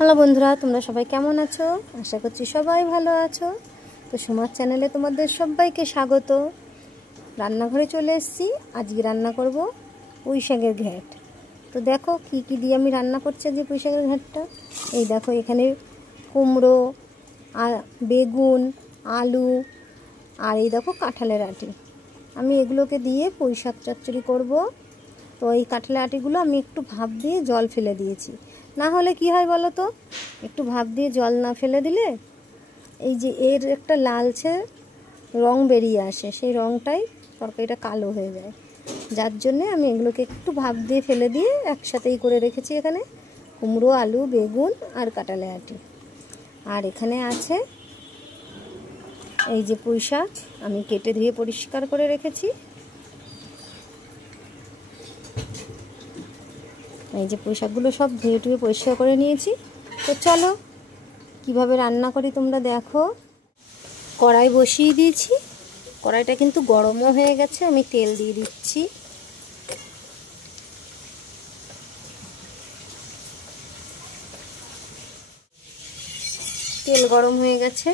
Hello বন্ধুরা, তোমরা সবাই কেমন আছো? আশা করছি সবাই ভালো আছো। তো সোমার চ্যানেলে তোমাদের সবাইকে স্বাগত। রান্নাঘরে চলে এসেছি। আজকে রান্না করব পুঁই শাকের ঘ্যাঁট। তো দেখো কি কি দিয়ে আমি রান্না করছি আজকে পুঁই শাকের ঘ্যাঁটটা। এই দেখো এখানে কুমড়ো, বেগুন, আলু আর এই দেখো কাঁঠালের আটি। আমি এগুলোকে দিয়ে পুঁই শাক চচ্চড়ি করব। তো এই কাঁঠালের আটিগুলো আমি একটু ভাপ দিয়ে জল ফেলে দিয়েছি। না হলে কি হয় বলো তো, একটু ভাপ দিয়ে জল না ফেলে দিলে এই যে এর একটা লালচে রং বেরিয়ে আসে, সেই রংটাই তরকারিটা কালো হয়ে যায়। যার জন্যে আমি এগুলোকে একটু ভাপ দিয়ে ফেলে দিয়ে একসাথেই করে রেখেছি। এখানে কুমড়ো, আলু, বেগুন আর কাঁঠালের আটি। আর এখানে আছে এই যে পুঁই শাক, আমি কেটে ধুয়ে পরিষ্কার করে রেখেছি। এই যে পুঁই শাকগুলো সব ধুয়ে টুয়ে পরিষ্কার করে নিয়েছি। তো চলো কিভাবে রান্না করি তোমরা দেখো। কড়াই বসিয়ে দিয়েছি, কড়াইটা কিন্তু গরমও হয়ে গেছে। আমি তেল দিয়ে দিচ্ছি। তেল গরম হয়ে গেছে,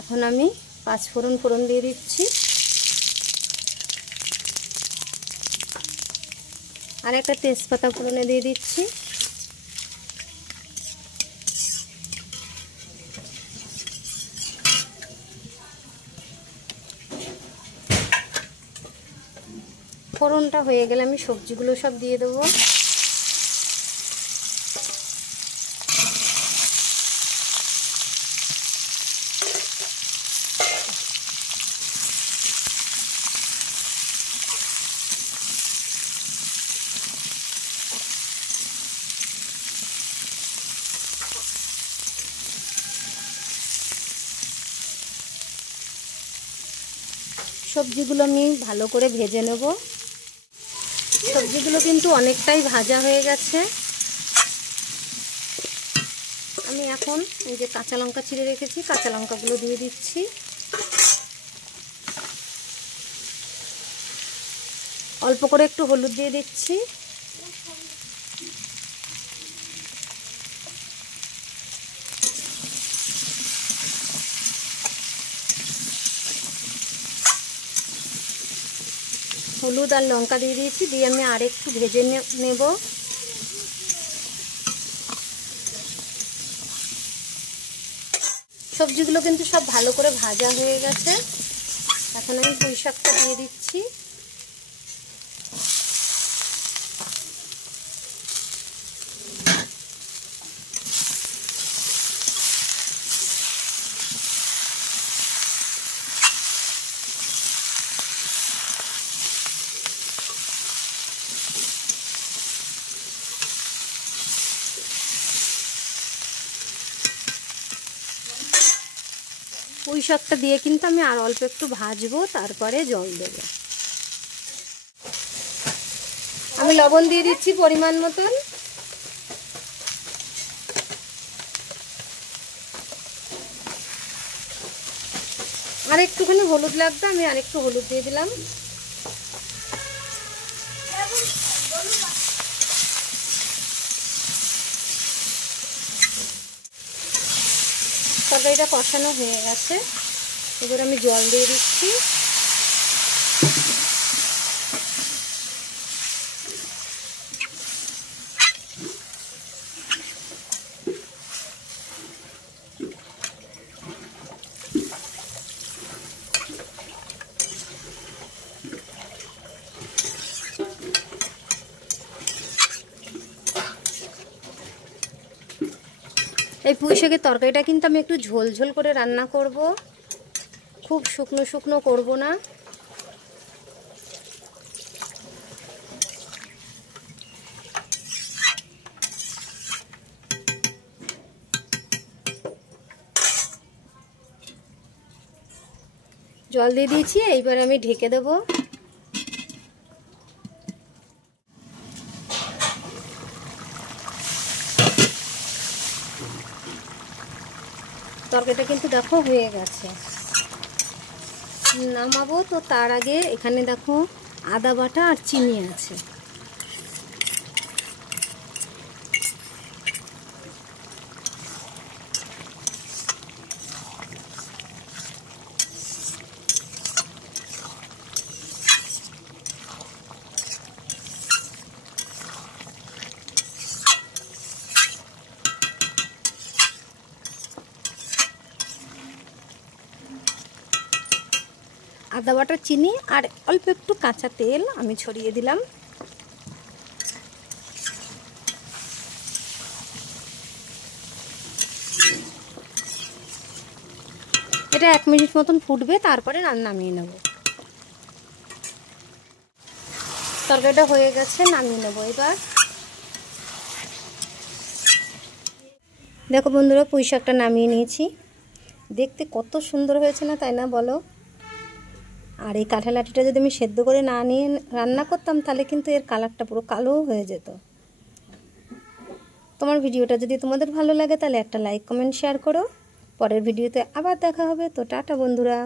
এখন আমি পাঁচফোড়ন দিয়ে দিচ্ছি। আর একটা তেজপাতা ফোড়নে দিয়ে দিচ্ছি। ফোড়নটা হয়ে গেলে আমি সবজিগুলো সব দিয়ে দেবো। সবজিগুলো আমি ভালো করে ভেজে নেব। সবজিগুলো কিন্তু অনেকটাই ভাজা হয়ে গেছে। আমি এখন এই যে কাঁচা লঙ্কা চিড়ে রেখেছি, কাঁচা লঙ্কাগুলো দিয়ে দিচ্ছি। অল্প করে একটু হলুদ দিয়ে দিচ্ছি। হলুদ আর লঙ্কা দিয়ে দিয়েছি, দিয়ে আমি আর একটু ভেজে নেব। সবজিগুলো কিন্তু সব ভালো করে ভাজা হয়ে গেছে। এখন আমি পুঁই শাকটা দিয়ে দিচ্ছি। পুঁই শাকটা দিয়ে কিন্তু আমি আর অল্প একটু ভাজবো, তারপরে জল দেব। আমি লবণ দিয়ে দিচ্ছি পরিমাণ মতন। আর একটুখানি হলুদ লাগবে, আমি আর একটু হলুদ দিয়ে দিলাম। তরকারিটা কষানো হয়ে গেছে, এবার আমি জল দিয়ে দিচ্ছি। এই পুঁই শাকের তরকারিটা কিন্তু আমি একটু ঝোল ঝোল করে রান্না করব, খুব শুকনো শুকনো করব না। জল দিয়ে দিয়েছি, এইবার আমি ঢেকে দেব। তরকারিটা কিন্তু দেখো হয়ে গেছে। নামাবো তো তার আগে এখানে দেখো আদা বাটা আর চিনি আছে। আদা বাটা, চিনি আর অল্প একটু কাঁচা তেল আমি ছড়িয়ে দিলাম। এটা 1 মিনিট মতন ফুটবে, তারপরে নামিয়ে নেব। তরকারিটা হয়ে গেছে, নামিয়ে নেব এবার। দেখো বন্ধুরা, পুঁই শাকটা নামিয়ে নিয়েছি। দেখতে কত সুন্দর হয়েছে না, তাই না বলো? আর এই কাঁঠাল আটিটা যদি আমি সেদ্ধ করে না নিয়ে রান্না করতাম, তাহলে কিন্তু এর কালারটা পুরো কালো হয়ে যেত। তোমার ভিডিওটা যদি তোমাদের ভালো লাগে, তাহলে একটা লাইক, কমেন্ট, শেয়ার করো। পরের ভিডিওতে আবার দেখা হবে। তো টাটা বন্ধুরা।